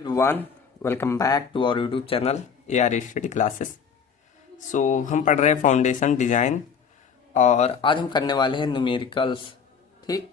everyone, welcome back to our YouTube channel AR Study Classes। हम पढ़ रहे हैं फाउंडेशन डिज़ाइन और आज हम करने वाले हैं न्यूमेरिकल्स। ठीक,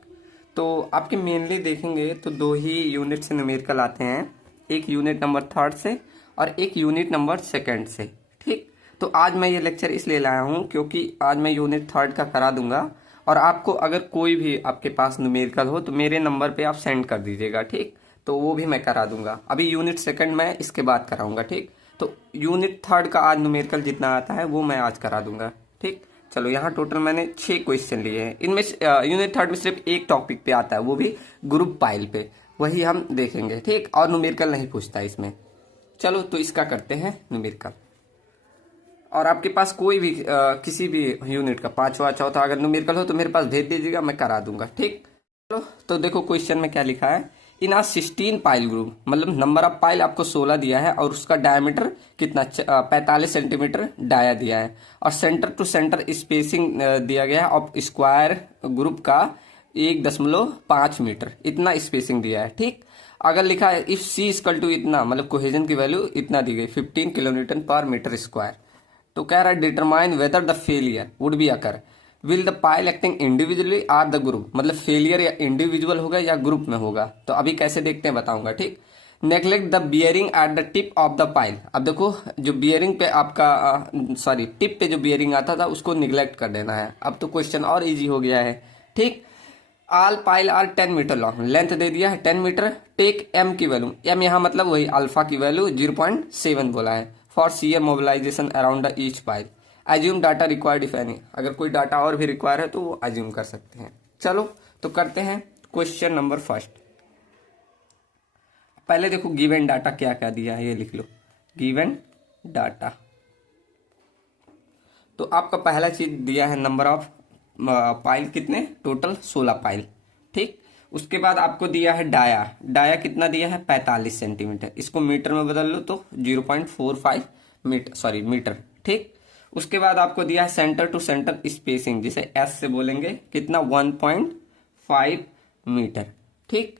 तो आपके मेनली देखेंगे तो दो ही यूनिट से न्यूमेरिकल आते हैं, एक यूनिट नंबर थर्ड से और एक यूनिट नंबर सेकंड से। ठीक, तो आज मैं ये लेक्चर इसलिए लाया हूँ क्योंकि आज मैं यूनिट थर्ड का करा दूंगा और आपको अगर कोई भी आपके पास न्यूमेरिकल हो तो मेरे नंबर पे आप सेंड कर दीजिएगा। ठीक, तो वो भी मैं करा दूंगा। अभी यूनिट सेकंड मैं इसके बाद कराऊंगा। ठीक, तो यूनिट थर्ड का आज न्यूमेरिकल जितना आता है वो मैं आज करा दूंगा। ठीक, चलो यहाँ टोटल मैंने 6 क्वेश्चन लिए हैं। इनमें यूनिट थर्ड में सिर्फ एक टॉपिक पे आता है, वो भी ग्रुप पाइल पे, वही हम देखेंगे। ठीक, और न्यूमेरिकल नहीं पूछता इसमें। चलो तो इसका करते हैं न्यूमेरिकल। और आपके पास कोई भी किसी भी यूनिट का पांचवा चौथा अगर न्यूमेरिकल हो तो मेरे पास भेज दीजिएगा, मैं करा दूंगा। ठीक, चलो तो देखो क्वेश्चन में क्या लिखा है। इन आ 16 पाइल ग्रुप, मतलब नंबर ऑफ पाइल आपको 16 दिया है और उसका डायमीटर कितना 45 सेंटीमीटर डाया दिया है और सेंटर टू सेंटर स्पेसिंग दिया गया है और स्क्वायर ग्रुप का 1.5 मीटर इतना स्पेसिंग दिया है। ठीक, अगर लिखा है इफ सी इक्वल टू इतना, मतलब कोहेजन की वैल्यू इतना दी गई 15 किलोन्यूटन पर मीटर स्क्वायर, तो कह रहा है determine whether the failure would be occur will the pile acting individually or the group, मतलब फेलियर या इंडिविजुअल होगा या ग्रुप में होगा। तो अभी कैसे देखते हैं बताऊंगा। ठीक, neglect the bearing at the tip of the pile. अब देखो जो बियरिंग पे आपका टिप पे जो बियरिंग आता था उसको निग्लेक्ट कर देना है। अब तो क्वेश्चन और इजी हो गया है। ठीक, all pile are 10 metre long, length दे दिया है 10 मीटर। टेक एम की वैल्यू, एम यहाँ मतलब वही अल्फा की वैल्यू 0.7 बोला है for shear mobilisation around the each pile. Assume data required if any, अगर कोई डाटा और भी रिक्वायर है तो वो एज्यूम कर सकते हैं। चलो तो करते हैं क्वेश्चन नंबर फर्स्ट। पहले देखो गिवन डाटा क्या क्या दिया है, ये लिख लो गिवन डाटा। तो आपका पहला चीज दिया है नंबर ऑफ पाइल कितने, टोटल 16 पाइल। ठीक, उसके बाद आपको दिया है डाया, डाया कितना दिया है 45 सेंटीमीटर, इसको मीटर में बदल लो तो 0.45 मीटर। ठीक, उसके बाद आपको दिया है सेंटर टू सेंटर स्पेसिंग, जिसे एस से बोलेंगे कितना 1.5 मीटर। ठीक,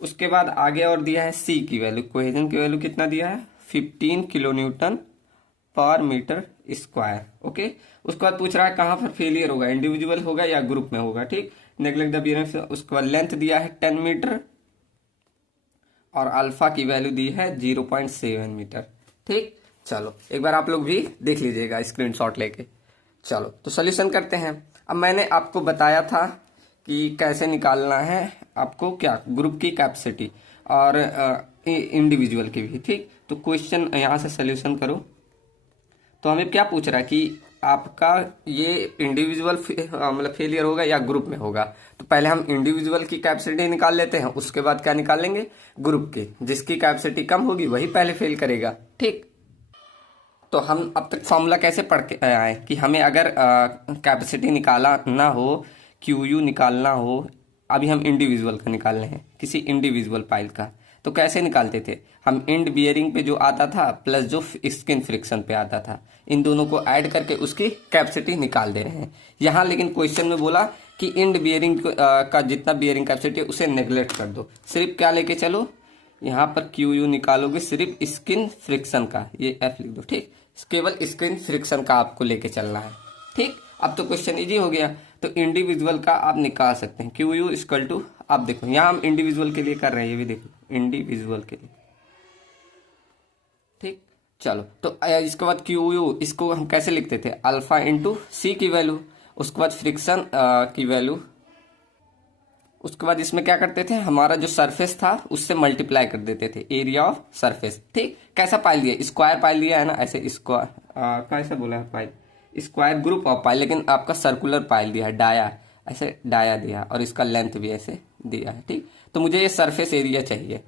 उसके बाद आगे और दिया है सी की वैल्यू, कोहेजन की वैल्यू कितना दिया है 15 kilo newton per metre square. Okay, उसके बाद पूछ रहा है कहां पर फेलियर होगा, इंडिविजुअल होगा या ग्रुप में होगा। ठीक, नेग्लेक्ट द बियरिंग। उसके बाद लेंथ दिया है 10 मीटर और अल्फा की वैल्यू दी है 0.7 मीटर। ठीक, चलो एक बार आप लोग भी देख लीजिएगा स्क्रीनशॉट लेके। चलो तो सॉल्यूशन करते हैं। अब मैंने आपको बताया था कि कैसे निकालना है आपको, क्या ग्रुप की कैपेसिटी और इंडिविजुअल की भी। ठीक, तो क्वेश्चन यहाँ से सॉल्यूशन करो। तो हमें क्या पूछ रहा है कि आपका ये इंडिविजुअल मतलब फेलियर होगा या ग्रुप में होगा। तो पहले हम इंडिविजुअल की कैपेसिटी निकाल लेते हैं, उसके बाद क्या निकाल लेंगे ग्रुप की। जिसकी कैपेसिटी कम होगी वही पहले फेल करेगा। ठीक, तो हम अब तक फॉर्मूला कैसे पढ़ के आए कि हमें अगर कैपेसिटी निकाला ना हो, क्यू यू निकालना हो, अभी हम इंडिविजुअल का निकाल रहे हैं किसी इंडिविजुअल पाइल का, तो कैसे निकालते थे हम, इंड बियरिंग पे जो आता था प्लस जो स्किन फ्रिक्शन पे आता था, इन दोनों को ऐड करके उसकी कैपेसिटी निकाल दे रहे हैं यहाँ। लेकिन क्वेश्चन में बोला कि इंड बियरिंग का जितना बियरिंग कैपेसिटी है उसे नेग्लेक्ट कर दो, सिर्फ क्या लेके चलो यहाँ पर क्यू यू निकालोगे सिर्फ स्किन फ्रिक्शन का, ये एफ लिख दो। ठीक, केवल स्किन फ्रिक्शन का आपको लेके चलना है। ठीक, अब तो क्वेश्चन इजी हो गया। तो इंडिविजुअल का आप निकाल सकते हैं क्यू यू इक्वल टू, आप देखो यहाँ हम इंडिविजुअल के लिए कर रहे हैं, ये भी देखो इंडिविजुअल के लिए। ठीक, चलो तो इसके बाद क्यू यू इसको हम कैसे लिखते थे, अल्फा इंटू सी की वैल्यू, उसके बाद फ्रिक्शन की वैल्यू, उसके बाद इसमें क्या करते थे हमारा जो सरफेस था उससे मल्टीप्लाई कर देते थे एरिया ऑफ सरफेस। ठीक, कैसा पाइल दिया, स्क्वायर पाइल दिया है ना, ऐसे स्क्वायर कैसे बोला है pile, square group of pile, लेकिन आपका सर्कुलर पाइल दिया है डाया, ऐसे डाया दिया और इसका लेंथ भी ऐसे दिया है। ठीक, तो मुझे ये सरफेस एरिया चाहिए,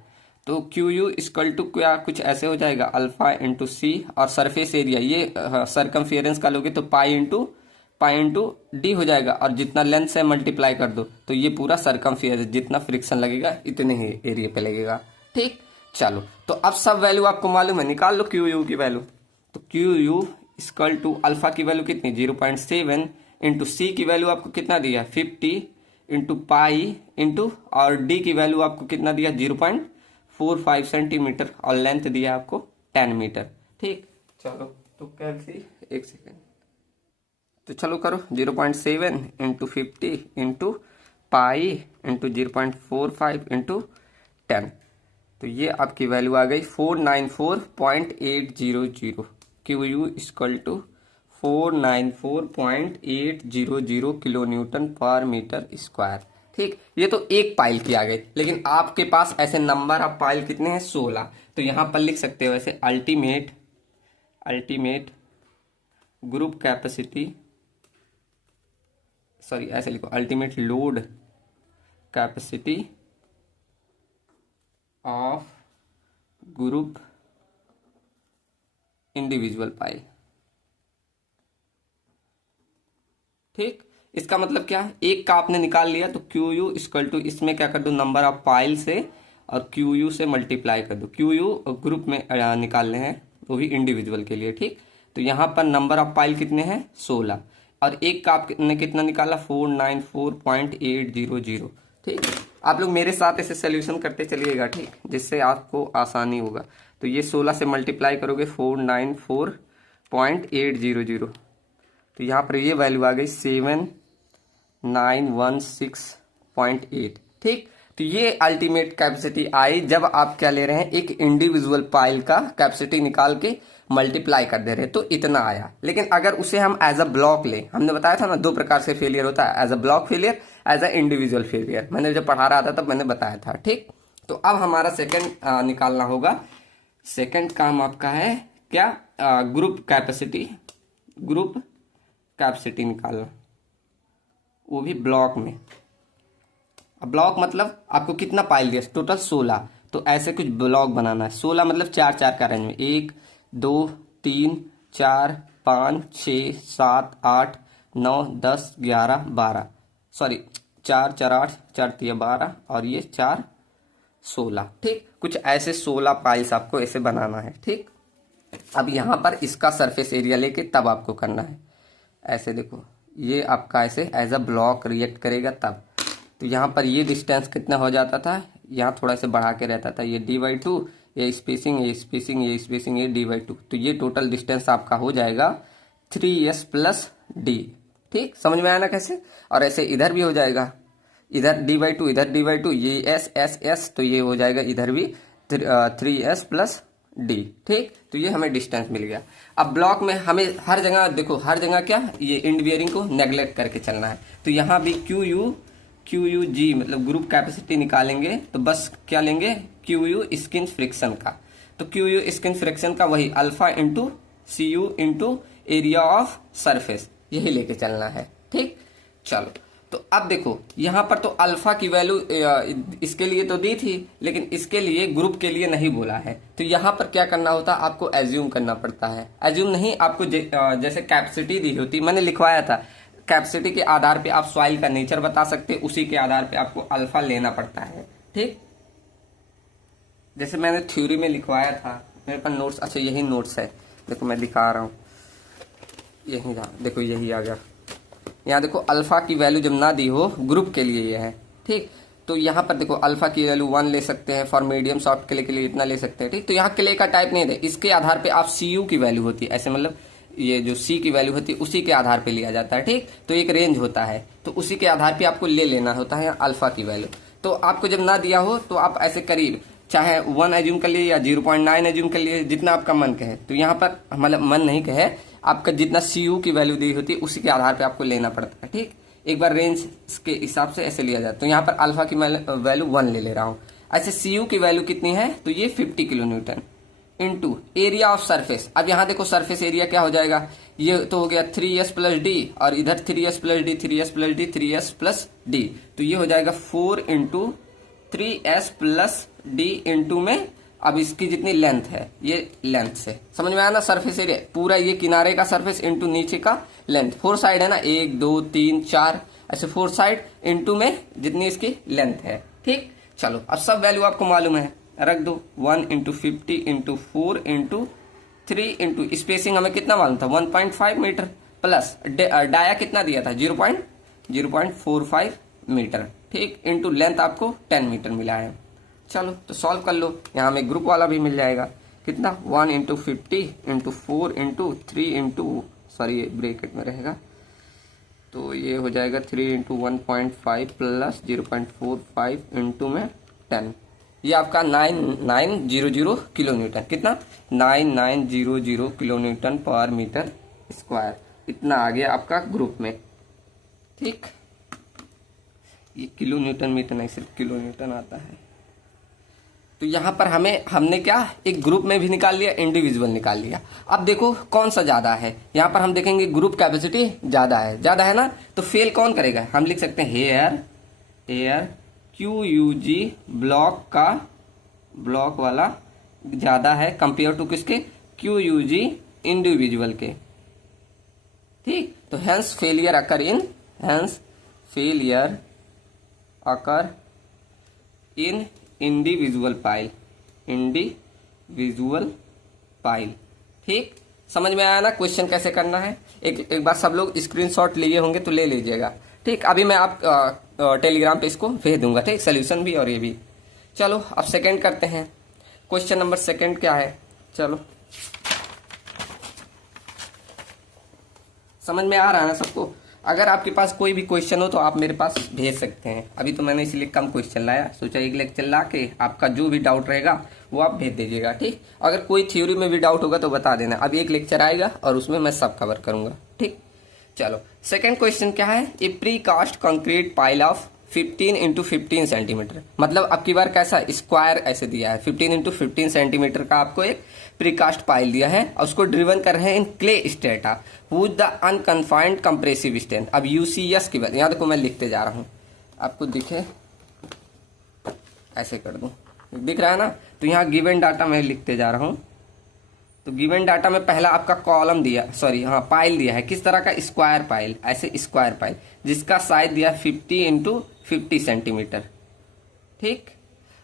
तो क्यू यू इक्वल टू क्या कुछ ऐसे हो जाएगा अल्फा इंटू सी और सरफेस एरिया ये सरकमफेरेंस का लोगे तो पाई इंटू डी हो जाएगा और जितना लेंथ से मल्टीप्लाई कर दो तो ये पूरा सरकमफेरेंस, जितना फ्रिक्शन लगेगा इतने ही एरिया पे लगेगा। ठीक, चलो तो अब सब वैल्यू आपको मालूम है, निकाल लो क्यू यू की वैल्यू। तो Q U equal to alpha की वैल्यू कितनी 0.7 इंटू सी की वैल्यू आपको कितना दिया 50 इंटू पाई इंटू और डी की वैल्यू आपको कितना दिया 0.45 सेंटीमीटर और लेंथ दिया आपको 10 मीटर। ठीक, चलो तो कैलसी, एक सेकेंड, तो चलो करो 0.7 into 50 into pi into 0.45 into 10, तो ये आपकी वैल्यू आ गई 494.800। Q U equal to 494.800 kilo newton per metre square. ठीक, ये तो एक पाइल की आ गई, लेकिन आपके पास ऐसे नंबर ऑफ पाइल कितने हैं? 16। तो यहां पर लिख सकते हो ऐसे अल्टीमेट ग्रुप कैपेसिटी, सॉरी ऐसे लिखो, ultimate load capacity of group individual pile. ठीक, इसका मतलब क्या है, एक का आपने निकाल लिया तो क्यू यू इक्वल टू, इसमें क्या कर दो, नंबर ऑफ पाइल से और क्यू यू से मल्टीप्लाई कर दो। क्यू यू ग्रुप में निकालने हैं, वो भी इंडिविजुअल के लिए। ठीक, तो यहां पर नंबर ऑफ पाइल कितने हैं? 16, और एक का आपने कितना निकाला? 494.800। ठीक, आप लोग मेरे साथ ऐसे सोल्यूशन करते चलिएगा, ठीक, जिससे आपको आसानी होगा। तो ये 16 से मल्टीप्लाई करोगे 494.800, तो यहाँ पर ये वैल्यू आ गई 7916.8। ठीक, तो ये अल्टीमेट कैपेसिटी आई जब आप क्या ले रहे हैं, एक इंडिविजुअल पाइल का कैपेसिटी निकाल के मल्टीप्लाई कर दे रहे हैं, तो इतना आया। लेकिन अगर उसे हम एज अ ब्लॉक ले, हमने बताया था ना 2 प्रकार से फेलियर होता है, as a block failure, as a individual failure, मैंने जब पढ़ा रहा था तब मैंने बताया था। ठीक, तो अब हमारा सेकंड निकालना होगा। सेकंड काम आपका है क्या? ग्रुप कैपेसिटी निकालना, वो भी ब्लॉक में। अब ब्लॉक मतलब आपको कितना पाइल दिया? टोटल 16, तो ऐसे कुछ ब्लॉक बनाना है। 16 मतलब 4-4 का रेंज में, 1 2 3 4 5 6 7 8 9 10 11 12, सॉरी 4 4 8 4 3 12 और ये 4 16। ठीक, कुछ ऐसे 16 पाइल्स आपको ऐसे बनाना है। ठीक, अब यहां पर इसका सरफेस एरिया लेके तब आपको करना है। ऐसे देखो, ये आपका ऐसे एज अ ब्लॉक रिएक्ट करेगा तब। तो यहाँ पर ये डिस्टेंस कितना हो जाता था, यहाँ थोड़ा सा बढ़ा के रहता था, ये d/2, ये स्पेसिंग ये d/2, तो ये टोटल डिस्टेंस आपका हो जाएगा 3s + d। ठीक, समझ में आया ना कैसे? और ऐसे इधर भी हो जाएगा, इधर d/2 इधर d/2, ये s, तो ये हो जाएगा इधर भी 3s + d। ठीक, तो ये हमें डिस्टेंस मिल गया। अब ब्लॉक में हमें हर जगह देखो, हर जगह क्या, ये इंड बियरिंग को नेग्लेक्ट करके चलना है। तो यहाँ भी क्यू यू जी मतलब ग्रुप कैपेसिटी निकालेंगे, तो बस क्या लेंगे? क्यू यू स्किन फ्रिक्शन का। तो क्यू यू स्किन फ्रिक्शन का वही alpha into C U into area of surface, यही लेके चलना है। ठीक, चलो तो अब देखो यहां पर तो अल्फा की वैल्यू इसके लिए तो दी थी, लेकिन इसके लिए ग्रुप के लिए नहीं बोला है। तो यहां पर क्या करना होता है, आपको एज्यूम करना पड़ता है। एज्यूम नहीं, आपको जैसे कैपेसिटी दी होती, मैंने लिखवाया था, कैपेसिटी के आधार पे आप सॉइल का नेचर बता सकते, उसी के आधार पे आपको अल्फा लेना पड़ता है। ठीक, जैसे मैंने थ्योरी में लिखवाया था, मेरे पास नोट्स, अच्छा यही नोट्स है, देखो मैं दिखा रहा हूं, यही देखो यही आ गया। यहाँ देखो अल्फा की वैल्यू जब ना दी हो, ग्रुप के लिए ये है। ठीक, तो यहाँ पर देखो अल्फा की वैल्यू 1 ले सकते हैं, फॉर मीडियम सॉफ्ट क्ले के लिए इतना ले सकते हैं। ठीक, तो यहाँ क्ले का टाइप नहीं दे, इसके आधार पे आप सी यू की वैल्यू होती है, ऐसे मतलब ये जो सी की वैल्यू होती है उसी के आधार पे लिया जाता है। ठीक, तो एक रेंज होता है, तो उसी के आधार पे आपको ले लेना होता है अल्फा की वैल्यू। तो आपको जब ना दिया हो तो आप ऐसे करीब चाहे 1 एज्यूम कर लिए या 0.9 एज्यूम कर लिए, जितना आपका मन कहे। तो यहाँ पर मतलब मन नहीं कहे, आपका जितना सी यू की वैल्यू दी होती है उसी के आधार पे आपको लेना पड़ता है। ठीक, एक बार रेंज के हिसाब से ऐसे लिया जाता है। तो यहाँ पर अल्फा की वैल्यू 1 ले रहा हूँ। ऐसे सी यू की वैल्यू कितनी है, तो ये 50 kilo Newton into area of surface. अब यहाँ देखो सरफेस एरिया क्या हो जाएगा, ये तो हो गया 3s + d, और इधर 3s + d 3s + d 3s + d, तो ये हो जाएगा 4 × 3s + d इंटू में अब इसकी जितनी लेंथ है, ये लेंथ से समझ में आया ना, सरफेस एरिया पूरा ये किनारे का सरफेस इंटू नीचे का लेंथ, 4 साइड है ना, 1 2 3 4 ऐसे 4 साइड इंटू में जितनी इसकी लेंथ है। ठीक, चलो अब सब वैल्यू आपको मालूम है, रख दो 1 × 50 × 4 × 3 इंटू स्पेसिंग हमें कितना मालूम था 1.5 मीटर, प्लस डाया कितना दिया था 0.45 मीटर। ठीक, इंटू लेंथ आपको 10 मीटर मिला है। चलो तो सॉल्व कर लो, यहाँ में ग्रुप वाला भी मिल जाएगा। कितना 1 into 50 into 4 into 3 into sorry ये ब्रैकेट में रहेगा, तो ये हो जाएगा 3 इंटू 1.5 प्लस 0.45 इंटू में 10। ये आपका 9900 किलो न्यूटन, कितना 9900 kilo newton per metre square, इतना आ गया आपका ग्रुप में। ठीक, ये किलो न्यूटन मीटर नहीं, सिर्फ किलो न्यूटन आता है। तो यहाँ पर हमने क्या एक ग्रुप में भी निकाल लिया, इंडिविजुअल निकाल लिया। अब देखो कौन सा ज्यादा है, यहाँ पर हम देखेंगे ग्रुप कैपेसिटी ज्यादा है ना, तो फेल कौन करेगा, हम लिख सकते हैं एयर QUG ब्लॉक वाला ज्यादा है कंपेयर टू किसके, QUG इंडिविजुअल के। ठीक, तो हेंस फेलियर अकर इन इंडिविजुअल पाइल। ठीक, समझ में आया ना क्वेश्चन कैसे करना है। एक बार सब लोग स्क्रीनशॉट लिए होंगे तो ले लीजिएगा। ठीक, अभी मैं आप टेलीग्राम पे इसको भेज दूंगा। ठीक, सोल्यूशन भी और ये भी। चलो अब सेकंड करते हैं। क्वेश्चन नंबर सेकंड क्या है, चलो समझ में आ रहा है ना सबको। अगर आपके पास कोई भी क्वेश्चन हो तो आप मेरे पास भेज सकते हैं। अभी तो मैंने इसलिए कम क्वेश्चन लाया, सोचा एक लेक्चर ला के आपका जो भी डाउट रहेगा वो आप भेज दीजिएगा। ठीक, अगर कोई थ्योरी में भी डाउट होगा तो बता देना। अभी एक लेक्चर आएगा और उसमें मैं सब कवर करूंगा। ठीक, चलो सेकंड क्वेश्चन क्या है, a precast concrete pile of 15 into 15 centimetre, मतलब अब की बार कैसा स्क्वायर ऐसे दिया है, 15 इंटू 15 सेंटीमीटर का आपको एक प्रीकास्ट पाइल दिया है और उसको ड्रिवन कर रहे हैं in clay strata with the unconfined compressive strength. अब यूसीएस की बात, यहाँ देखो मैं लिखते जा रहा हूँ, आपको दिखे ऐसे कर दूं, दिख रहा है ना। तो यहाँ गिवन डाटा मैं लिखते जा रहा हूँ। तो गिवन डाटा में पहला आपका कॉलम दिया, पाइल दिया है, किस तरह का, स्क्वायर पाइल, ऐसे स्क्वायर पाइल जिसका साइज दिया 50 इंटू 50 सेंटीमीटर। ठीक,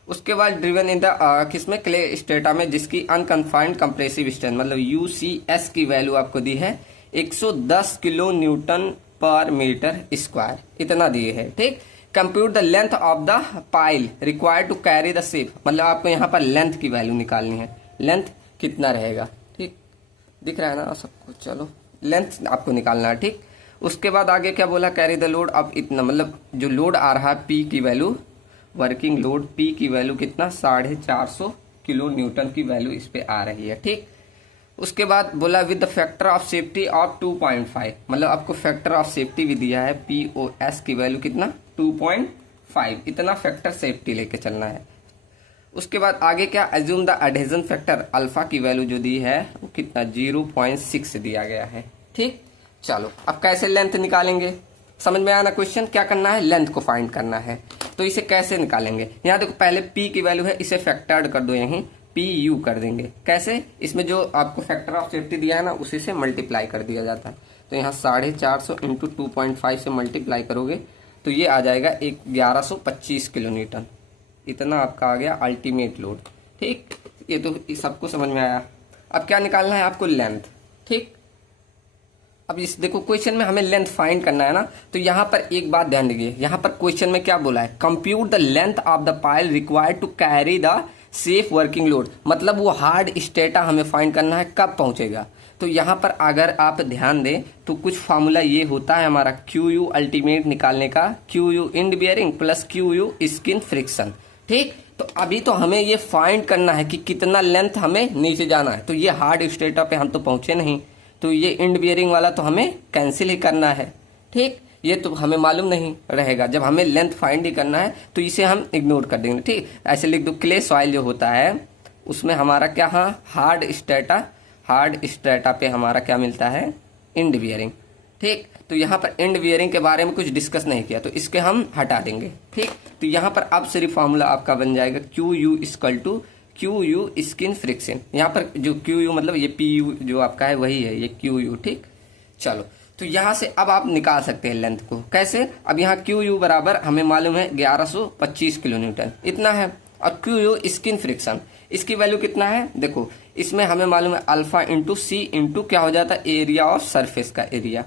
उसके बाद ड्रिवन इन द किसमें, क्ले स्ट्रेटा में, जिसकी अनकन्फाइंड कंप्रेसिव स्ट्रेंथ मतलब यूसीएस की वैल्यू आपको दी है 110 kilo newton per metre square, इतना दिए है। ठीक, compute the length of the pile required to carry the shape, मतलब आपको यहाँ पर लेंथ की वैल्यू निकालनी है, लेंथ कितना रहेगा। ठीक, दिख रहा है ना सबको। चलो लेंथ आपको निकालना है। ठीक, उसके बाद आगे क्या बोला, कैरी द लोड, अब इतना मतलब जो लोड आ रहा है पी की वैल्यू, वर्किंग लोड पी की वैल्यू कितना 450 किलो न्यूटन की वैल्यू इस पे आ रही है। ठीक, उसके बाद बोला with the factor of safety of 2.5, मतलब आपको फैक्टर ऑफ सेफ्टी भी दिया है, POS की वैल्यू कितना 2.5, इतना फैक्टर सेफ्टी लेके चलना है। उसके बाद आगे क्या, assume the adhesion factor, alpha की वैल्यू जो दी है वो कितना 0.6 दिया गया है। ठीक, चलो अब कैसे लेंथ निकालेंगे, समझ में आया ना क्वेश्चन। क्या करना है, लेंथ को फाइंड करना है। तो इसे कैसे निकालेंगे, यहाँ देखो पहले P की वैल्यू है, इसे फैक्टर्ड कर दो, यहीं PU कर देंगे। कैसे, इसमें जो आपको फैक्टर ऑफ सेफ्टी दिया है ना उसी से मल्टीप्लाई कर दिया जाता है। तो यहाँ 450 इंटू 2.5 से मल्टीप्लाई करोगे तो ये आ जाएगा 1125 किलो न्यूटन, इतना आपका आ गया अल्टीमेट लोड। ठीक, ये तो सबको समझ में आया। अब क्या निकालना है आपको, लेंथ। ठीक, अब इस देखो क्वेश्चन में हमें लेंथ फाइंड करना है ना, तो यहाँ पर एक बात ध्यान दीजिए, यहाँ पर क्वेश्चन में क्या बोला है, compute the length of the pile required to carry the safe working load, मतलब वो हार्ड स्टेटा हमें फाइंड करना है कब पहुंचेगा। तो यहाँ पर अगर आप ध्यान दें तो कुछ फार्मूला ये होता है हमारा, QU अल्टीमेट निकालने का, QU end bearing plus QU skin friction. ठीक, तो अभी तो हमें ये फाइंड करना है कि कितना लेंथ हमें नीचे जाना है। तो ये हार्ड स्टेटा पे हम तो पहुंचे नहीं, तो ये इंड बियरिंग वाला तो हमें कैंसिल ही करना है। ठीक, ये तो हमें मालूम नहीं रहेगा, जब हमें लेंथ फाइंड ही करना है तो इसे हम इग्नोर कर देंगे। ठीक, ऐसे लिख दो, क्ले सॉइल जो होता है उसमें हमारा क्या, हाँ हार्ड स्ट्रेटा पे हमारा क्या मिलता है, इंड बियरिंग। ठीक, तो यहाँ पर इंड बियरिंग के बारे में कुछ डिस्कस नहीं किया तो इसके हम हटा देंगे। ठीक, तो यहाँ पर अब सिर्फ फॉर्मूला आपका बन जाएगा QU equal to QU skin friction. यहाँ पर जो QU मतलब ये PU जो आपका है वही है ये QU। ठीक, चलो तो यहाँ से अब आप निकाल सकते हैं लेंथ को, कैसे, अब यहाँ QU बराबर हमें मालूम है 1125 किलो न्यूटन, इतना है। और QU स्किन फ्रिक्शन, इसकी वैल्यू कितना है, देखो इसमें हमें मालूम है अल्फा इंटू C इंटू क्या हो जाता है, एरिया ऑफ सरफेस का एरिया,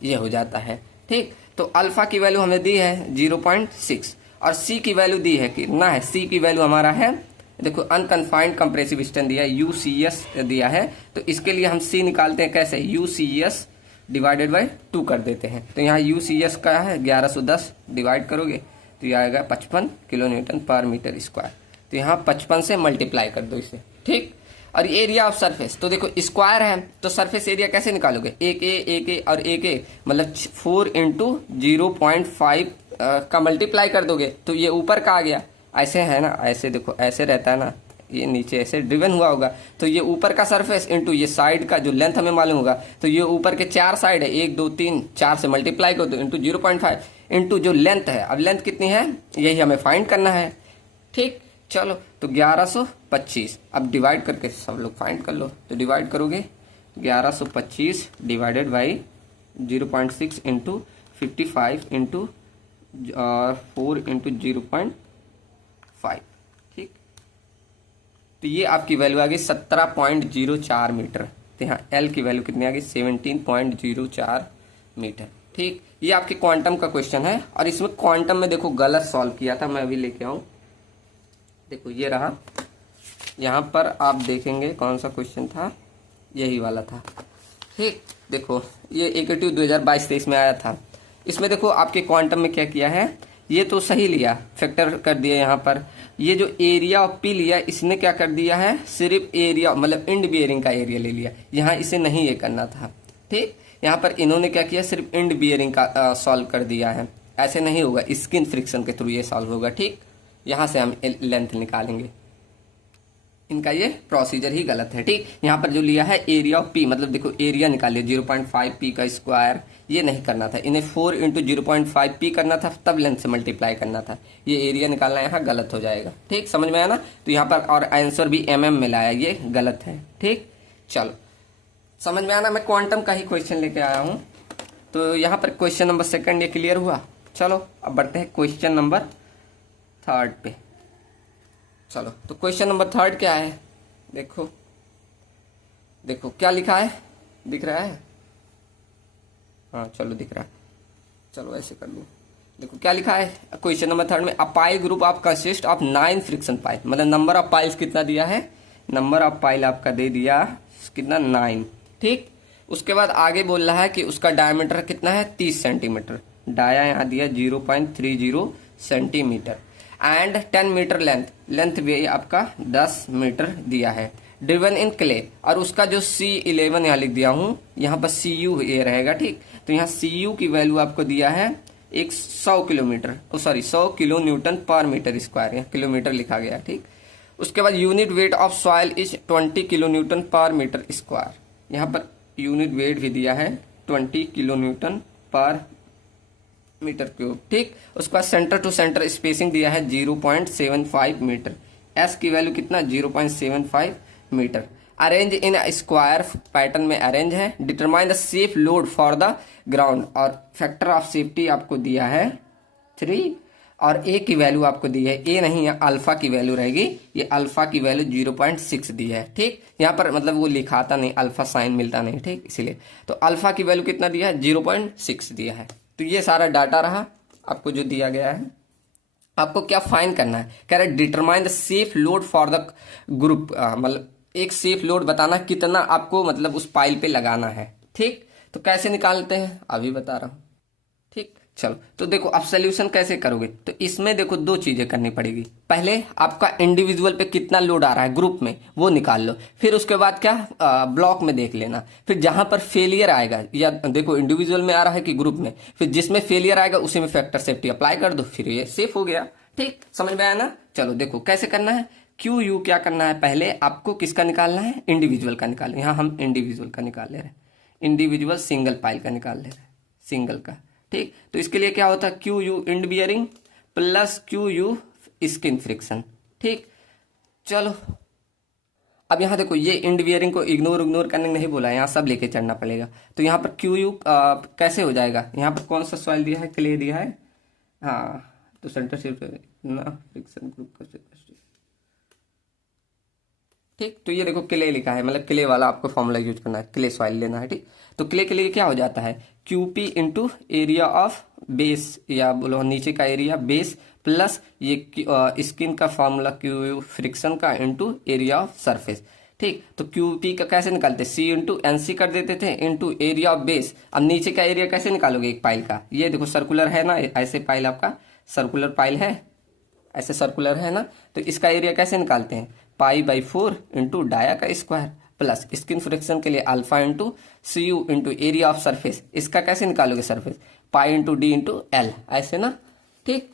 ये हो जाता है। ठीक, तो अल्फा की वैल्यू हमें दी है 0.6 और सी की वैल्यू दी है कितना है, सी की वैल्यू हमारा है देखो अनकन्फाइंड कंप्रेसिव स्ट्रेंथ दिया है, यूसीएस दिया है। तो इसके लिए हम सी निकालते हैं कैसे, यूसीएस डिवाइडेड बाई 2 कर देते हैं। तो यहाँ यूसीएस का है 1110 डिवाइड करोगे तो ये आएगा 55 kilo newton per metre square. तो यहाँ 55 से मल्टीप्लाई कर दो इसे, ठीक। और एरिया ऑफ सरफेस, तो देखो स्क्वायर है तो सरफेस एरिया कैसे निकालोगे, एक ए और एक ए मतलब 4 इंटू 0.5 का मल्टीप्लाई कर दोगे तो ये ऊपर का आ गया। ऐसे है ना, ऐसे देखो ऐसे रहता है ना, ये नीचे ऐसे ड्रिवन हुआ होगा तो ये ऊपर का सरफेस इंटू ये साइड का जो लेंथ हमें मालूम होगा, तो ये ऊपर के 4 साइड है 1 2 3 4 से मल्टीप्लाई कर दो इंटू 0.5 इंटू जो लेंथ है। अब लेंथ कितनी है यही हमें फाइंड करना है, ठीक। चलो तो 1125 अब डिवाइड करके सब लोग फाइंड कर लो। तो डिवाइड करोगे 1125 divided by 0.6 into 55 into 4 into 0.5, ठीक। तो ये आपकी वैल्यू आ गई 17.04 मीटर। तो यहाँ एल की वैल्यू कितनी आ गई 17.04 मीटर, ठीक। ये आपके क्वांटम का क्वेश्चन है और इसमें क्वांटम में देखो गलत सॉल्व किया था, मैं अभी लेके आऊं। देखो ये रहा, यहाँ पर आप देखेंगे कौन सा क्वेश्चन था, यही वाला था, ठीक। देखो ये 81 2022-23 में आया था। इसमें देखो आपके क्वांटम में क्या किया है, ये तो सही लिया, फैक्टर कर दिया यहाँ पर। ये जो एरिया ऑफ पी लिया इसने क्या कर दिया है, सिर्फ एरिया मतलब इंड बियरिंग का एरिया ले लिया, यहाँ इसे नहीं ये करना था, ठीक। यहाँ पर इन्होंने क्या किया, सिर्फ इंड बियरिंग का सॉल्व कर दिया है। ऐसे नहीं होगा, स्किन फ्रिक्शन के थ्रू ये सॉल्व होगा, ठीक। यहाँ से हम लेंथ निकालेंगे, इनका ये प्रोसीजर ही गलत है, ठीक। यहाँ पर जो लिया है एरिया ऑफ पी मतलब देखो एरिया निकालिए 0.5 पी का स्क्वायर, ये नहीं करना था, इन्हें 4 इंटू 0.5 पी करना था, तब लेंथ से मल्टीप्लाई करना था। ये एरिया निकालना यहाँ गलत हो जाएगा, ठीक। समझ में आया ना। तो यहाँ पर और आंसर भी mm में लाया, ये गलत है, ठीक। चलो समझ में आना, मैं क्वांटम का ही क्वेश्चन लेके आया हूँ। तो यहाँ पर क्वेश्चन नंबर 2 ये क्लियर हुआ। चलो अब बढ़ते हैं क्वेश्चन नंबर 3 पे। चलो तो क्वेश्चन नंबर 3 क्या है, देखो देखो क्या लिखा है, दिख रहा है, हाँ चलो दिख रहा है, चलो ऐसे कर लूँ। देखो क्या लिखा है क्वेश्चन नंबर 3 में, a pile group of consist of 9 friction pile, मतलब नंबर ऑफ पाइल्स कितना दिया है, नंबर ऑफ पाइल आपका दे दिया कितना 9, ठीक। उसके बाद आगे बोल रहा है कि उसका डायमीटर कितना है 30 सेंटीमीटर, डाया यहाँ दिया 0.30 सेंटीमीटर एंड 10 मीटर लेंथ भी आपका 10 मीटर दिया है, ड्रिवन इन क्ले। और उसका जो C11 यहाँ लिख दिया हूँ, यहाँ पर CU ये रहेगा, ठीक। तो यहाँ CU की वैल्यू आपको दिया है 100 kilometre, sorry 100 kilo newton per metre square, यहाँ किलोमीटर लिखा गया, ठीक। उसके बाद unit weight of soil is 20 kilo newton per metre square, यहाँ पर यूनिट वेट भी दिया है 20 kilo newton per metre cube, ठीक। उसके बाद सेंटर टू सेंटर स्पेसिंग दिया है 0.75 मीटर, एस की वैल्यू कितना 0.75 metre. Arrange in square pattern में अरेंज है, determine the safe load for the ground, और फैक्टर ऑफ सेफ्टी आपको दिया है 3 और ए की वैल्यू आपको दी है, ए नहीं है अल्फा की वैल्यू रहेगी, ये अल्फा की वैल्यू 0.6 दी है, ठीक। यहाँ पर मतलब वो लिखाता नहीं, अल्फा साइन मिलता नहीं, ठीक, इसीलिए। तो अल्फा की वैल्यू कितना दिया है 0.6 दिया है। तो ये सारा डाटा रहा आपको जो दिया गया है। आपको क्या फाइंड करना है, कह रहे determine the safe load for the group, मतलब एक सेफ लोड बताना कितना आपको मतलब उस पाइल पे लगाना है, ठीक। तो कैसे निकालते हैं अभी बता रहा हूं, ठीक। चलो तो देखो आप सोल्यूशन कैसे करोगे, तो इसमें देखो 2 चीजें करनी पड़ेगी। पहले आपका इंडिविजुअल पे कितना लोड आ रहा है ग्रुप में वो निकाल लो, फिर उसके बाद क्या ब्लॉक में देख लेना, फिर जहां पर फेलियर आएगा, या देखो इंडिविजुअल में आ रहा है कि ग्रुप में, फिर जिसमें फेलियर आएगा उसी में फैक्टर सेफ्टी अप्लाई कर दो, फिर ये सेफ हो गया, ठीक। समझ में आया ना। चलो देखो कैसे करना है, क्यू यू क्या करना है, पहले आपको किसका निकालना है, इंडिविजुअल का निकालना। यहाँ हम इंडिविजुअल का निकाल ले रहे हैं, इंडिविजुअल सिंगल पाइल का निकाल ले रहे हैं, सिंगल का, ठीक। तो इसके लिए क्या होता है Q U end bearing plus Q U skin friction, ठीक। चलो अब यहाँ देखो ये इंड बियरिंग को इग्नोर करने नहीं बोला, यहाँ सब लेके चढ़ना पड़ेगा। तो यहाँ पर क्यू यू कैसे हो जाएगा, यहाँ पर कौन सा सॉइल दिया है, क्ले दिया है, हाँ। तो सेंटर शिफ्ट ना फ्रिक्शन ग्रुप का, ठीक। तो ये देखो क्ले लिखा है, मतलब क्ले वाला आपको फॉर्मूला यूज करना है, क्ले सॉइल लेना है, ठीक। तो क्ले के लिए क्या हो जाता है QP into area of base, या बोलो नीचे का एरिया बेस, प्लस ये स्किन का फॉर्मूला क्यू फ्रिक्शन का इंटू एरिया ऑफ सरफेस। ठीक, तो QP का कैसे निकालते, C इंटू NC कर देते थे इंटू एरिया ऑफ बेस। अब नीचे का एरिया कैसे निकालोगे एक पाइल का, ये देखो सर्कुलर है ना, ऐसे पाइल आपका सर्कुलर पाइल है, ऐसे सर्कुलर है ना, तो इसका एरिया कैसे निकालते हैं, π/4 इंटू डाया का स्क्वायर प्लस स्किन फ्रिक्शन के लिए alpha into CU into area of surface. इसका कैसे निकालोगे surface, pi into D into L, ऐसे ना। ठीक,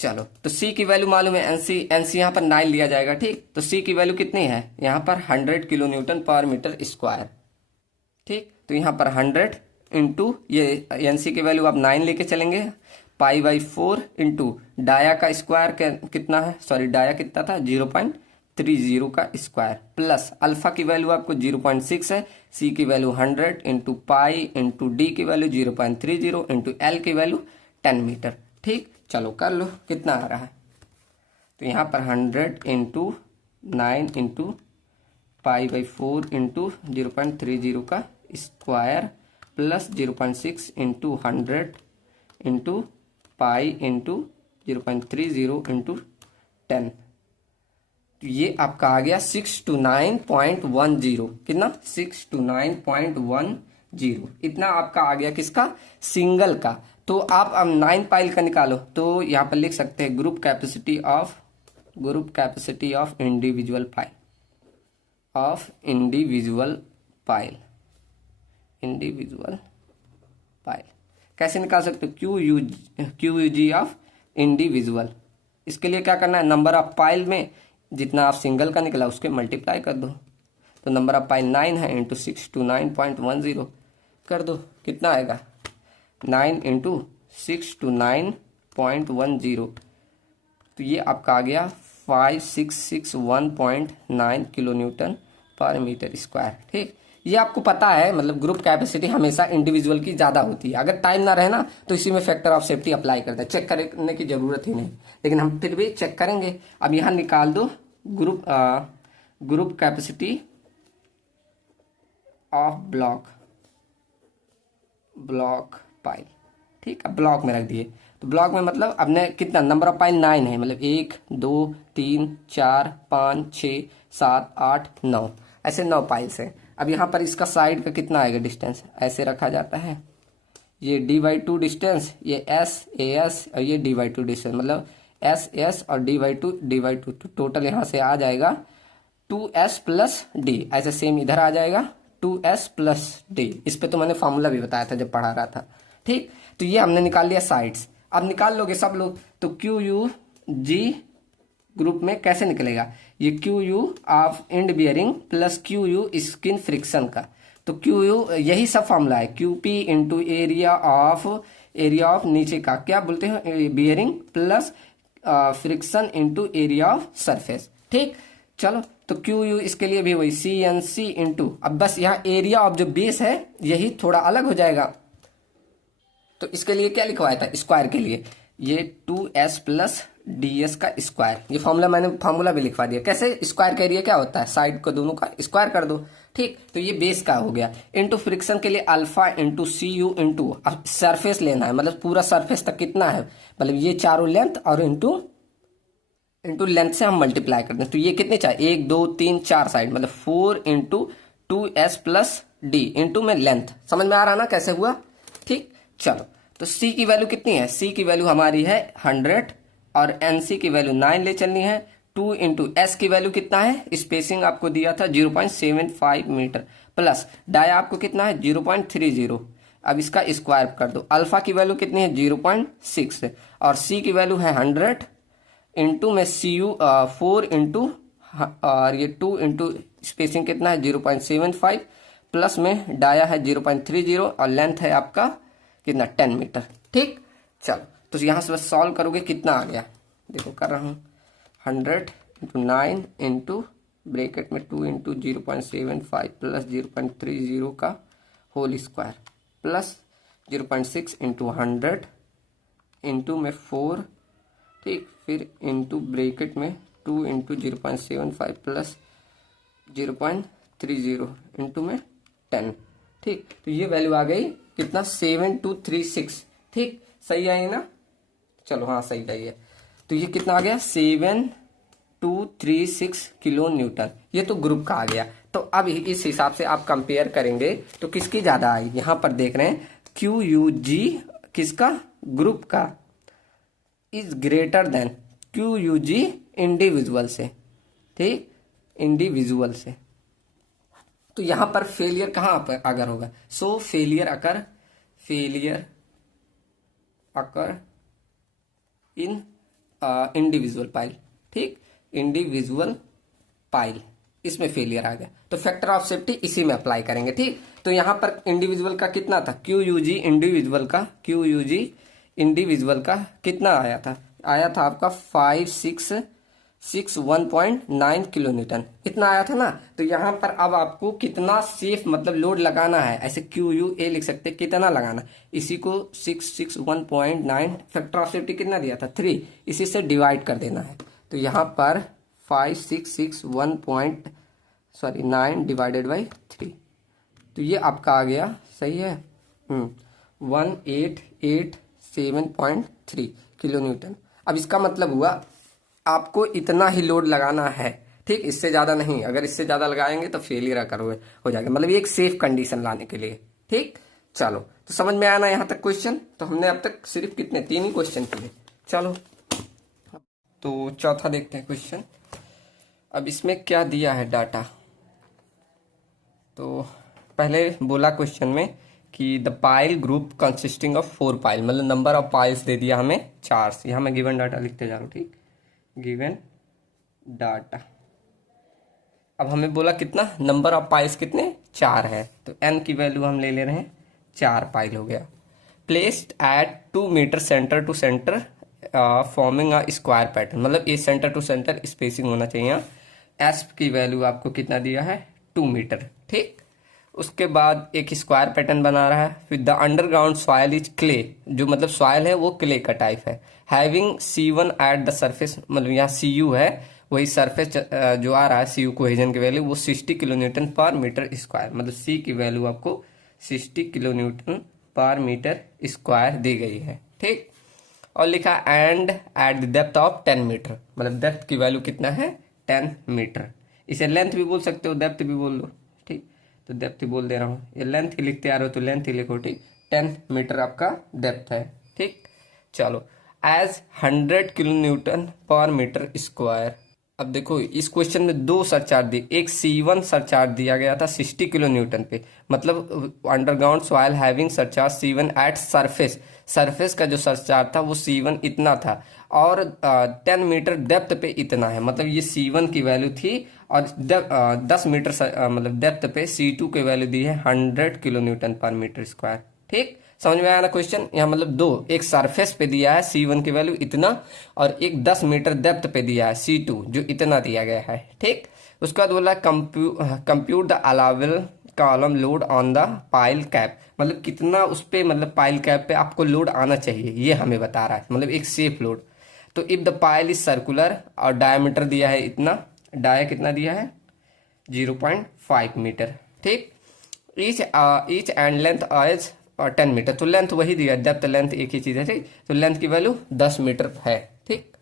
चलो तो C की वैल्यू मालूम है, NC यहाँ पर 9 लिया जाएगा। ठीक, तो C की वैल्यू कितनी है यहाँ पर 100 kilo newton per metre square. ठीक, तो यहाँ पर 100 इंटू ये NC की वैल्यू आप 9 लेके चलेंगे, π/4 इंटू डाया का स्क्वायर कितना है, सॉरी डाया कितना था 0.30 का स्क्वायर, प्लस अल्फा की वैल्यू आपको 0.6 है, C की value 100 into pi into D की वैल्यू 0.30 इंटू एल की वैल्यू 10 मीटर। ठीक, चलो कर लो कितना आ रहा है, तो यहाँ पर 100 इंटू 9 इंटू π/4 इंटू 0.30 का square plus 0.6 into 100 into pi into 0.30 into 10, तो ये आपका आ गया 629.10। कितना, 629.10, इतना आपका आ गया किसका, सिंगल का। तो आप अब 9 पाइल का निकालो, तो यहाँ पर लिख सकते हैं group capacity of individual pile कैसे निकाल सकते हो, QUG ऑफ इंडिविजुअल। इसके लिए क्या करना है, नंबर ऑफ पाइल में जितना आप सिंगल का निकला उसके मल्टीप्लाई कर दो, तो नंबर ऑफ पाइल 9 है इंटू 629.10 कर दो, कितना आएगा 9 इंटू 629.10, तो ये आपका आ गया 5661.9 kilo newton per metre square. ठीक, ये आपको पता है, मतलब ग्रुप कैपेसिटी हमेशा इंडिविजुअल की ज़्यादा होती है। अगर टाइम ना रहे ना तो इसी में फैक्टर ऑफ सेफ्टी अप्लाई करते हैं, चेक करने की ज़रूरत ही नहीं, लेकिन हम फिर भी चेक करेंगे। अब यहाँ निकाल दो group capacity of block pile. ठीक, अब ब्लॉक में रख दिए, तो ब्लॉक में मतलब अपने कितना नंबर ऑफ पाइल 9 है, मतलब 1 2 3 4 5 6 7 8 9, ऐसे 9 पाइल्स हैं। अब यहाँ पर इसका साइड का कितना आएगा डिस्टेंस, ऐसे रखा जाता है, ये d/2 डिस्टेंस, ये SAS और ये d/2 डिस्टेंस, मतलब SS और d/2 तो टोटल यहाँ से आ जाएगा 2S प्लस D, ऐसे सेम इधर आ जाएगा 2S प्लस D। इस पे तो मैंने फॉर्मूला भी बताया था जब पढ़ा रहा था। ठीक, तो ये हमने निकाल लिया साइड्स। अब निकाल लोगे सब लोग, तो QUG ग्रुप में कैसे निकलेगा, ये QU of and bearing plus QU skin friction का, तो QU यही सब फॉर्मूला है, QP इंटू एरिया ऑफ नीचे का क्या बोलते हैं bearing plus friction into area of surface. ठीक, चलो तो QU इसके लिए भी वही CNC इंटू, अब बस यहाँ एरिया ऑफ जो बेस है यही थोड़ा अलग हो जाएगा, तो इसके लिए क्या लिखवाया था स्क्वायर के लिए, ये 2S प्लस DS का स्क्वायर, ये मैंने फॉर्मूला भी लिखवा दिया। कैसे, स्क्वायर का एरिया क्या होता है, साइड को दोनों का स्क्वायर कर दो। ठीक, तो ये बेस का हो गया, इंटू फ्रिक्शन के लिए alpha into CU into surface लेना है, मतलब पूरा सरफेस तक कितना है, मतलब ये चारों लेंथ और इंटू लेंथ से हम मल्टीप्लाई करते हैं, तो ये कितने चाहिए 1 2 3 4 साइड, मतलब 4 into 2S plus D into में लेंथ। समझ में आ रहा ना कैसे हुआ। ठीक, चलो तो C की वैल्यू कितनी है, C की वैल्यू हमारी है 100 और NC की वैल्यू 9 ले चलनी है, 2 इंटू S की वैल्यू कितना है, स्पेसिंग आपको दिया था 0.75 मीटर, प्लस डाया आपको कितना है 0.30, अब इसका स्क्वायर कर दो। अल्फा की वैल्यू कितनी है 0.6 और C की वैल्यू है 100 इंटू में CU 4 इंटू और ये 2 इंटू स्पेसिंग कितना है 0.75 प्लस में डाया है 0.30 और लेंथ है आपका कितना 10 मीटर। ठीक, चलो तो यहाँ से बस सॉल्व करोगे कितना आ गया, देखो कर रहा हूँ 100 इंटू 9 इंटू ब्रैकेट में 2 इंटू 0.75 प्लस 0.30 का whole square plus 0.6 into 100 into में 4, ठीक, फिर इंटू ब्रैकेट में 2 इंटू 0.75 प्लस 0.30 इंटू में 10, ठीक, तो ये वैल्यू आ गई कितना 7236। ठीक, सही आई ना? चलो हाँ सही आई है। तो ये कितना आ गया 7236 किलो न्यूटन। ये तो ग्रुप का आ गया। तो अब इस हिसाब से आप कंपेयर करेंगे तो किसकी ज्यादा आई? यहां पर देख रहे हैं क्यू यू जी किसका? ग्रुप का is greater than Q U G individual से। ठीक, इंडिविजुअल से। तो यहां पर फेलियर कहां पर अगर होगा? सो फेलियर अकर इन इंडिविजुअल पाइल। ठीक, इंडिविजुअल पाइल, इसमें फेलियर आ गया। तो फैक्टर ऑफ सेफ्टी इसी में अप्लाई करेंगे। ठीक, तो यहां पर इंडिविजुअल का कितना था? क्यू यूजी इंडिविजुअल का कितना आया था? आया था आपका 5661.9 किलो न्यूटन, इतना आया था ना। तो यहां पर अब आपको कितना सेफ मतलब लोड लगाना है, ऐसे क्यू यू ए लिख सकते, कितना लगाना, इसी को 661.9 फैक्टर ऑफ सेफ्टी कितना दिया था 3, इसी से डिवाइड कर देना है। तो यहां पर 5661.9 डिवाइडेड बाई 3, तो ये आपका आ गया। सही है 1887.3 किलो न्यूटन। अब इसका मतलब हुआ आपको इतना ही लोड लगाना है। ठीक, इससे ज्यादा नहीं, अगर इससे ज्यादा लगाएंगे तो फेलियर हो जाएगा, मतलब ये एक सेफ कंडीशन लाने के लिए। ठीक, चलो तो समझ में आया ना यहाँ तक क्वेश्चन? तो हमने अब तक सिर्फ कितने 3 ही क्वेश्चन किए। चलो तो चौथा देखते हैं क्वेश्चन। अब इसमें क्या दिया है डाटा? तो पहले बोला क्वेश्चन में कि the pile group consisting of 4 pile, मतलब नंबर ऑफ पाइल्स दे दिया हमें 4। यहाँ मैं गिवन डाटा लिखते जा रहा हूँ। ठीक, गिवन डाटा। अब हमें बोला कितना नंबर ऑफ पाइल्स कितने 4 है, तो n की वैल्यू हम ले ले रहे हैं 4 पाइल हो गया। Placed at 2 metre centre to centre forming a square pattern, मतलब ये सेंटर टू सेंटर स्पेसिंग होना चाहिए। एस की वैल्यू आपको कितना दिया है 2 मीटर। ठीक, उसके बाद एक स्क्वायर पैटर्न बना रहा है। फिर the underground soil is clay, जो मतलब सॉइल है वो क्ले का टाइप है। Having C1 at the surface, मतलब यहाँ CU है, वही सरफेस जो आ रहा है CU कोहेजन की वैल्यू वो 60 kilo newton per metre square, मतलब C की वैल्यू आपको 60 kilo newton per metre square दी गई है। ठीक, और लिखा end at the depth of 10 metre, मतलब डेप्थ की वैल्यू कितना है 10 मीटर। इसे लेंथ भी बोल सकते हो, डेप्थ भी बोल लो। ठीक, तो डेप्थ ही बोल दे रहा हूँ, ये लेंथ ही लिखते आ रहे हो तो लेंथ ही लिखो। ठीक, 10 मीटर आपका डेप्थ है। ठीक, चलो as 100 kilo newton per metre square. अब देखो इस क्वेश्चन में 2 सरचार्ज दिए, एक C1 सरचार्ज दिया गया था 60 किलो न्यूटन पे, मतलब underground soil having surcharge C1 at surface, surface का जो सरचार्ज था वो C1 इतना था, और 10 मीटर डेप्थ पे इतना है, मतलब ये C1 की वैल्यू थी, और 10 मीटर मतलब डेप्थ पे C2 की वैल्यू दी है 100 kilo newton per metre square. ठीक, समझ में आया ना क्वेश्चन? यहाँ मतलब 2, एक सरफेस पे दिया है C1 की वैल्यू इतना, और एक 10 मीटर डेप्थ पे दिया है C2 जो इतना दिया गया है। ठीक, उसके बाद बोला compute the allowable column load on the pile cap, मतलब कितना उस पे मतलब पाइल कैप पे आपको लोड आना चाहिए, ये हमें बता रहा है, मतलब एक सेफ लोड। तो if the pile is circular और डायमीटर दिया है इतना, डाया कितना दिया है 0.5 मीटर। ठीक, each end length as 10 metre, तो लेंथ वही दिया, डेप्थ लेंथ एक ही चीज है। ठीक, तो लेंथ की वैल्यू 10 मीटर है। ठीक,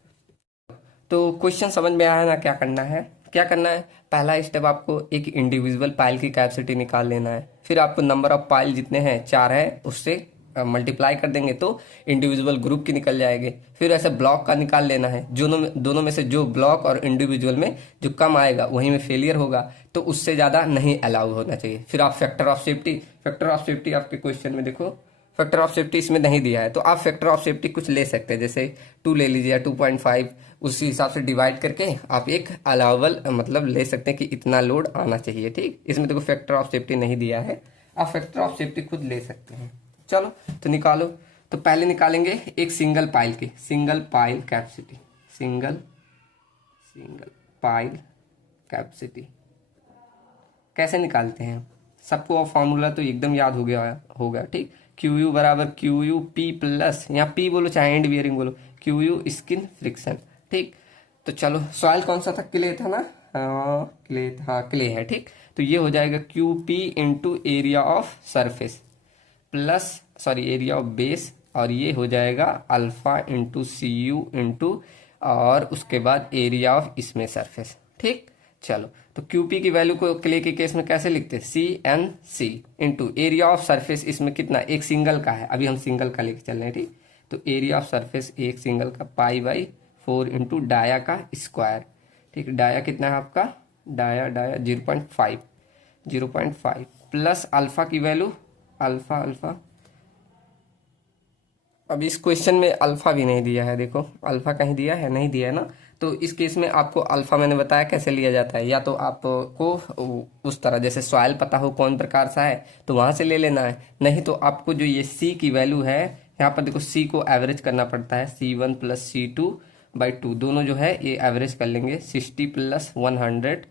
तो क्वेश्चन समझ में आया ना? क्या करना है, क्या करना है? पहला स्टेप आपको एक इंडिविजुअल पाइल की कैपेसिटी निकाल लेना है, फिर आपको नंबर ऑफ पाइल जितने हैं 4 है उससे मल्टीप्लाई कर देंगे तो इंडिविजुअल ग्रुप की निकल जाएगी। फिर ऐसे ब्लॉक का निकाल लेना है, दोनों में से जो ब्लॉक और इंडिविजुअल में जो कम आएगा वहीं में फेलियर होगा, तो उससे ज्यादा नहीं अलाउ होना चाहिए। फिर आप फैक्टर ऑफ सेफ्टी आपके क्वेश्चन में देखो, फैक्टर ऑफ सेफ्टी इसमें नहीं दिया है, तो आप फैक्टर ऑफ सेफ्टी कुछ ले सकते हैं, जैसे 2 ले लीजिए, 2.5, उसी हिसाब से डिवाइड करके आप एक अलाउबल मतलब ले सकते हैं कि इतना लोड आना चाहिए। ठीक, इसमें देखो फैक्टर ऑफ सेफ्टी नहीं दिया है, आप फैक्टर ऑफ सेफ्टी खुद ले सकते हैं। चलो तो निकालो। तो पहले निकालेंगे एक सिंगल पाइल की, single pile capacity, single pile capacity कैसे निकालते हैं? सबको अब फॉर्मूला तो एकदम याद हो गया होगा। ठीक, क्यू यू बराबर क्यू यू पी प्लस, यहाँ पी बोलो चाहे एंड बियरिंग बोलो, क्यू यू स्किन फ्रिक्शन। ठीक, तो चलो सॉइल कौन सा था? क्ले था ना, क्ले है, ठीक। तो ये हो जाएगा QP into area of surface plus area of base, और ये हो जाएगा अल्फा इंटू CU इंटू और उसके बाद एरिया ऑफ इसमें सरफेस, ठीक। चलो, तो QP की वैल्यू को क्ले के केस में कैसे लिखते हैं, CNC into area of surface, इसमें कितना, एक सिंगल का है, अभी हम सिंगल का लेके चल रहे हैं, ठीक। तो एरिया ऑफ सरफेस एक सिंगल का π/4 इंटू डाया का स्क्वायर, ठीक। डाया कितना है आपका, डाया 0.5 प्लस अल्फा की वैल्यू, अल्फा अब इस क्वेश्चन में अल्फा भी नहीं दिया है, देखो अल्फा कहीं दिया है, नहीं दिया है ना। तो इस केस में आपको अल्फा मैंने बताया कैसे लिया जाता है, या तो आपको उस तरह जैसे सॉइल पता हो कौन प्रकार सा है तो वहां से ले लेना है, नहीं तो आपको जो ये C की वैल्यू है यहाँ पर देखो, C को एवरेज करना पड़ता है, C1 प्लस C2/2 दोनों जो है ये एवरेज कर लेंगे, 60 plus 100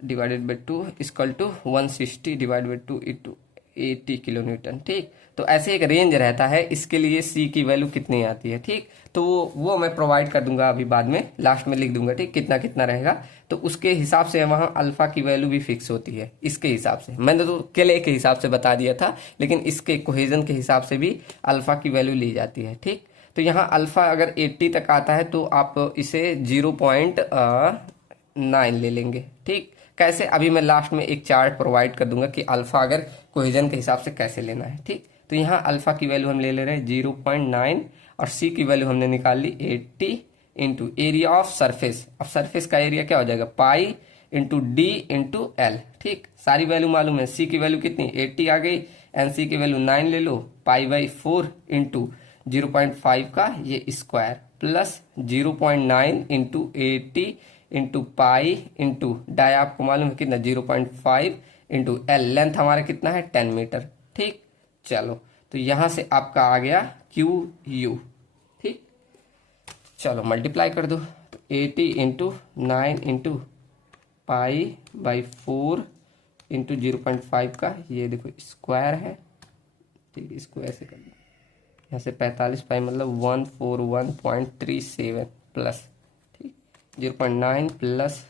divided by 2 equal to 160 divide by 2 into 80 kilo newton, ठीक। तो ऐसे एक रेंज रहता है, इसके लिए C की वैल्यू कितनी आती है, ठीक। तो वो मैं प्रोवाइड कर दूंगा अभी बाद में, लास्ट में लिख दूंगा, ठीक, कितना कितना रहेगा। तो उसके हिसाब से वहां अल्फा की वैल्यू भी फिक्स होती है, इसके हिसाब से मैंने तो केले के हिसाब से बता दिया था, लेकिन इसके कोहेजन के हिसाब से भी अल्फा की वैल्यू ली जाती है, ठीक। तो यहाँ अल्फा अगर 80 तक आता है तो आप इसे 0.9 ले लेंगे, ठीक। कैसे, अभी मैं लास्ट में एक चार्ट प्रोवाइड कर दूंगा कि अल्फा अगर कोहेजन के हिसाब से कैसे लेना है, ठीक। तो यहाँ अल्फा की वैल्यू हम ले रहे हैं 0.9 और C की वैल्यू हमने निकाल ली 80 इंटू एरिया ऑफ सरफेस। अब सरफेस का एरिया क्या हो जाएगा, pi into D into L, ठीक। सारी वैल्यू मालूम है, C की वैल्यू कितनी 80 आ गई, एंड C की वैल्यू 9 ले लो, π/4 इंटू 0.5 का ये square plus 0.9 into 80 into pi into dia आपको मालूम है कितना 0.5 इंटू L, लेंथ हमारा कितना है 10 मीटर, ठीक। चलो, तो यहां से आपका आ गया QU, ठीक। चलो मल्टीप्लाई कर दो, तो 80 इंटू 9 इंटू π/4 इंटू 0.5 का ये देखो स्क्वायर है, ठीक, स्क्वायर से कर दो, यहाँ से 45 पाई मतलब 141.37 प्लस, ठीक, 0.9 प्लस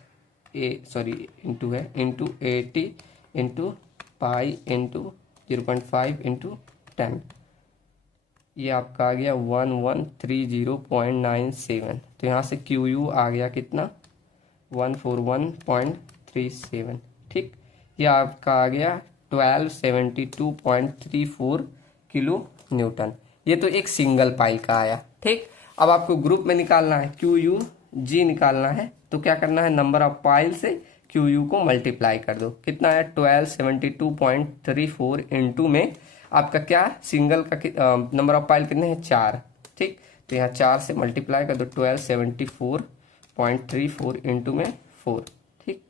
इंटू है into 80 into pi into 0.5 into 10, ये आपका आ गया 1130.97। तो यहाँ से QU आ गया कितना 141.37, ठीक। ये आपका आ गया 1272.34 किलो न्यूटन। ये तो एक सिंगल पाइल का आया, ठीक। अब आपको ग्रुप में निकालना है, QUG निकालना है, तो क्या करना है, नंबर ऑफ पाइल से QU को मल्टीप्लाई कर दो, कितना है 1272.34 इंटू में आपका क्या सिंगल का नंबर ऑफ पाइल कितने हैं 4, ठीक। तो यहाँ 4 से मल्टीप्लाई कर दो 1274.34 इंटू में 4, ठीक।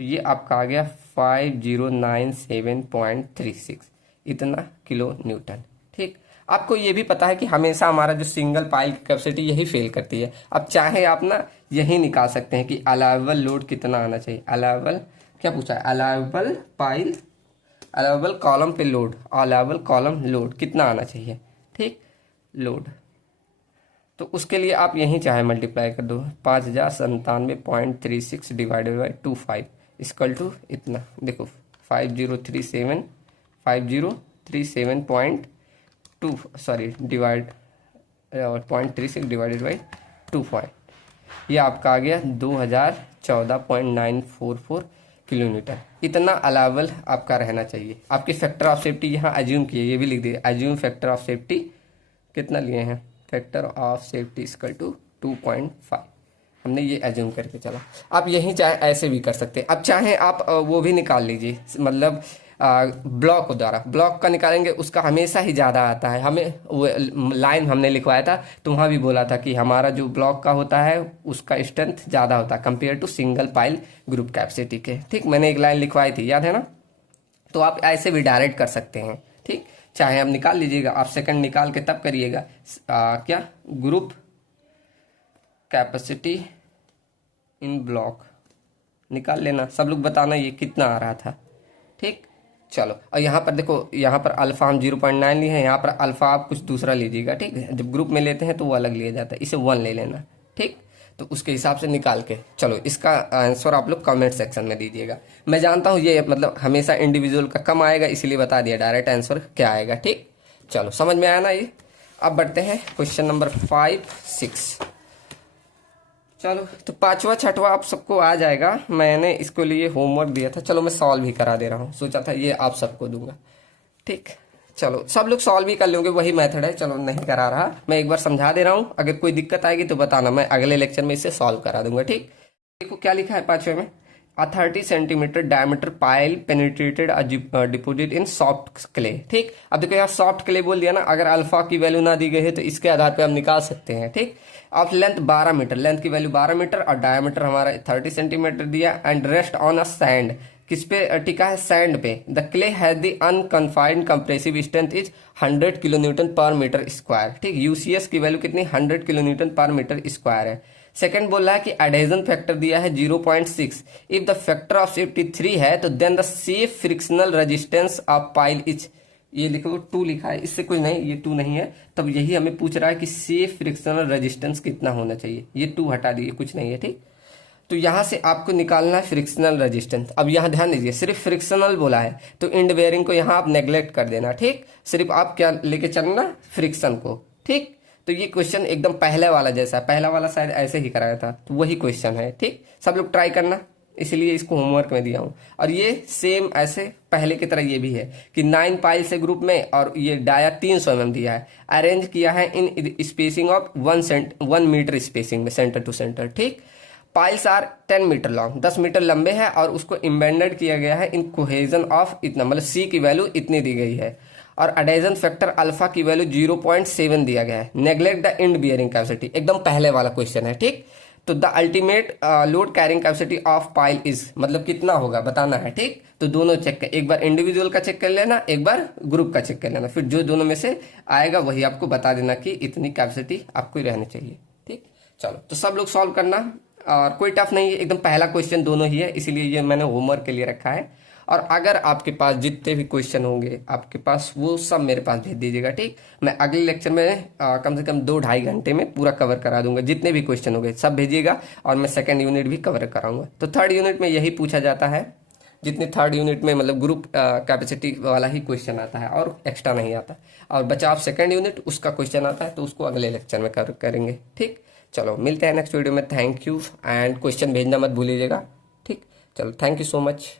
तो ये आपका आ गया 5097.36 इतना किलो न्यूटन, ठीक। आपको ये भी पता है कि हमेशा हमारा जो सिंगल पाइल की कैपेसिटी यही फेल करती है। अब चाहे आप ना यही निकाल सकते हैं कि अलाउएबल लोड कितना आना चाहिए, अलाउएबल क्या पूछा है, अलाउएबल पाइल, अलाउएबल कॉलम पे लोड, अलाउएबल कॉलम लोड कितना आना चाहिए, ठीक, लोड। तो उसके लिए आप यहीं चाहे मल्टीप्लाई कर दो, 5097.36 डिवाइडेड बाई 25 इक्वल टू इतना, देखो 5037.2 डिवाइड 0.36 डिवाइडेड बाई 2, ये आपका आ गया 2014.944 किलो न्यूटन। इतना अलाउएबल आपका रहना चाहिए। आपकी फैक्टर ऑफ सेफ्टी यहाँ एज्यूम किए, ये भी लिख दिए, एज्यूम फैक्टर ऑफ सेफ्टी कितना लिए हैं, factor of safety equal to 2.5 हमने ये एज्यूम करके चला। आप यही चाहे ऐसे भी कर सकते हैं। अब चाहे आप वो भी निकाल लीजिए, मतलब ब्लॉक द्वारा, ब्लॉक का निकालेंगे उसका हमेशा ही ज़्यादा आता है। हमें वो लाइन हमने लिखवाया था तो वहाँ भी बोला था कि हमारा जो ब्लॉक का होता है उसका स्ट्रेंथ ज़्यादा होता है compare to single pile group capacity के, ठीक। मैंने एक लाइन लिखवाई थी, याद है ना। तो आप ऐसे भी डायरेक्ट कर सकते हैं, ठीक। चाहे आप निकाल लीजिएगा, आप सेकंड निकाल के तब करिएगा क्या, ग्रुप कैपेसिटी इन ब्लॉक निकाल लेना, सब लोग बताना ये कितना आ रहा था, ठीक। चलो, और यहाँ पर देखो, यहाँ पर अल्फा हम 0.9 लिए हैं, यहाँ पर अल्फा आप कुछ दूसरा लीजिएगा, ठीक। जब ग्रुप में लेते हैं तो वो अलग लिया जाता है, इसे 1 ले लेना, ठीक। तो उसके हिसाब से निकाल के चलो इसका आंसर आप लोग कमेंट सेक्शन में दीजिएगा। मैं जानता हूँ ये मतलब हमेशा इंडिविजुअल का कम आएगा, इसलिए बता दिया डायरेक्ट आंसर क्या आएगा। ठीक, चलो समझ में आया ना ये। अब बढ़ते हैं क्वेश्चन नंबर 5, 6। चलो तो पांचवा छठवा आप सबको आ जाएगा। मैंने इसको लिए होमवर्क दिया था, चलो मैं सॉल्व भी करा दे रहा हूँ, सोचा था ये आप सबको दूंगा। ठीक, चलो सब लोग सॉल्व भी कर लोगे, वही मेथड है। चलो नहीं करा रहा, मैं एक बार समझा दे रहा हूँ, अगर कोई दिक्कत आएगी तो बताना, मैं अगले लेक्चर में इसे सॉल्व करा दूंगा। ठीक, देखो क्या लिखा है पांचवे में, a 30 centimetre diameter pile penetrated deposit in soft clay. ठीक, अब देखो यहाँ सॉफ्ट क्ले बोल दिया ना, अगर अल्फा की वैल्यू ना दी गई है तो इसके आधार पे हम निकाल सकते हैं। ठीक, ऑफ लेंथ 12 मीटर, लेंथ की वैल्यू 12 मीटर और डायमीटर हमारा 30 सेंटीमीटर दिया, and rest on a sand, किस पे टिका है, सैंड पे। The clay has the unconfined compressive strength is 100 kilo newton per metre square. ठीक, यूसीएस की वैल्यू कितनी, 100 kilo newton per metre square है। सेकंड बोल रहा है कि एडहेजन फैक्टर दिया है 0.6, if the factor of safety 3 है तो then the safe frictional resistance of pile is, ये लिखो 2 लिखा है, इससे कुछ नहीं, ये 2 नहीं है, तब यही हमें पूछ रहा है कि सेफ फ्रिक्शनल रेजिस्टेंस कितना होना चाहिए, ये 2 हटा दिए, कुछ नहीं है। ठीक, तो यहां से आपको निकालना है फ्रिक्शनल रेजिस्टेंस। अब यहां ध्यान दीजिए, सिर्फ फ्रिक्शनल बोला है तो इंड बेयरिंग को यहां आप नेग्लेक्ट कर देना। ठीक, सिर्फ आप क्या लेके चलना, फ्रिक्शन को। ठीक, तो ये क्वेश्चन एकदम पहले वाला जैसा है, पहला वाला शायद ऐसे ही कराया था, तो वही क्वेश्चन है। ठीक, सब लोग ट्राई करना, इसलिए इसको होमवर्क में दिया हूं। और ये सेम ऐसे पहले की तरह ये भी है कि 9 पाइल से ग्रुप में, और ये डाया 300 mm दिया है, अरेंज किया है in spacing of 1 metre spacing में, सेंटर टू सेंटर। ठीक, piles are 10 metre long, 10 metre लंबे हैं, और उसको इम्बेंडेड किया गया है इन कोहेजन ऑफ इतना, मतलब सी की वैल्यू इतनी दी गई है, और अडेजन फैक्टर अल्फा की वैल्यू 0.7 दिया गया है। Neglect the end bearing capacity, एकदम पहले वाला क्वेश्चन है। ठीक, तो the ultimate load carrying capacity of pile is, मतलब कितना होगा बताना है। ठीक, तो दोनों चेक कर, एक बार इंडिविजुअल का चेक कर लेना, एक बार ग्रुप का चेक कर लेना, फिर जो दोनों में से आएगा वही आपको बता देना कि इतनी कैपेसिटी आपको रहनी चाहिए। ठीक, चलो तो सब लोग सॉल्व करना, और कोई टफ नहीं है, एकदम पहला क्वेश्चन दोनों ही है, इसीलिए ये मैंने होमवर्क के लिए रखा है। और अगर आपके पास जितने भी क्वेश्चन होंगे आपके पास, वो सब मेरे पास भेज दीजिएगा। ठीक, मैं अगले लेक्चर में कम से कम 2-2.5 घंटे में पूरा कवर करा दूंगा, जितने भी क्वेश्चन होंगे सब भेजिएगा, और मैं सेकंड यूनिट भी कवर कराऊंगा। तो थर्ड यूनिट में यही पूछा जाता है, जितने थर्ड यूनिट में मतलब ग्रुप कैपेसिटी वाला ही क्वेश्चन आता है और एक्स्ट्रा नहीं आता, और बचा आप सेकंड यूनिट उसका क्वेश्चन आता है, तो उसको अगले लेक्चर में करेंगे। ठीक, चलो मिलते हैं नेक्स्ट वीडियो में। थैंक यू, एंड क्वेश्चन भेजना मत भूलिएगा। ठीक, चलो थैंक यू सो मच।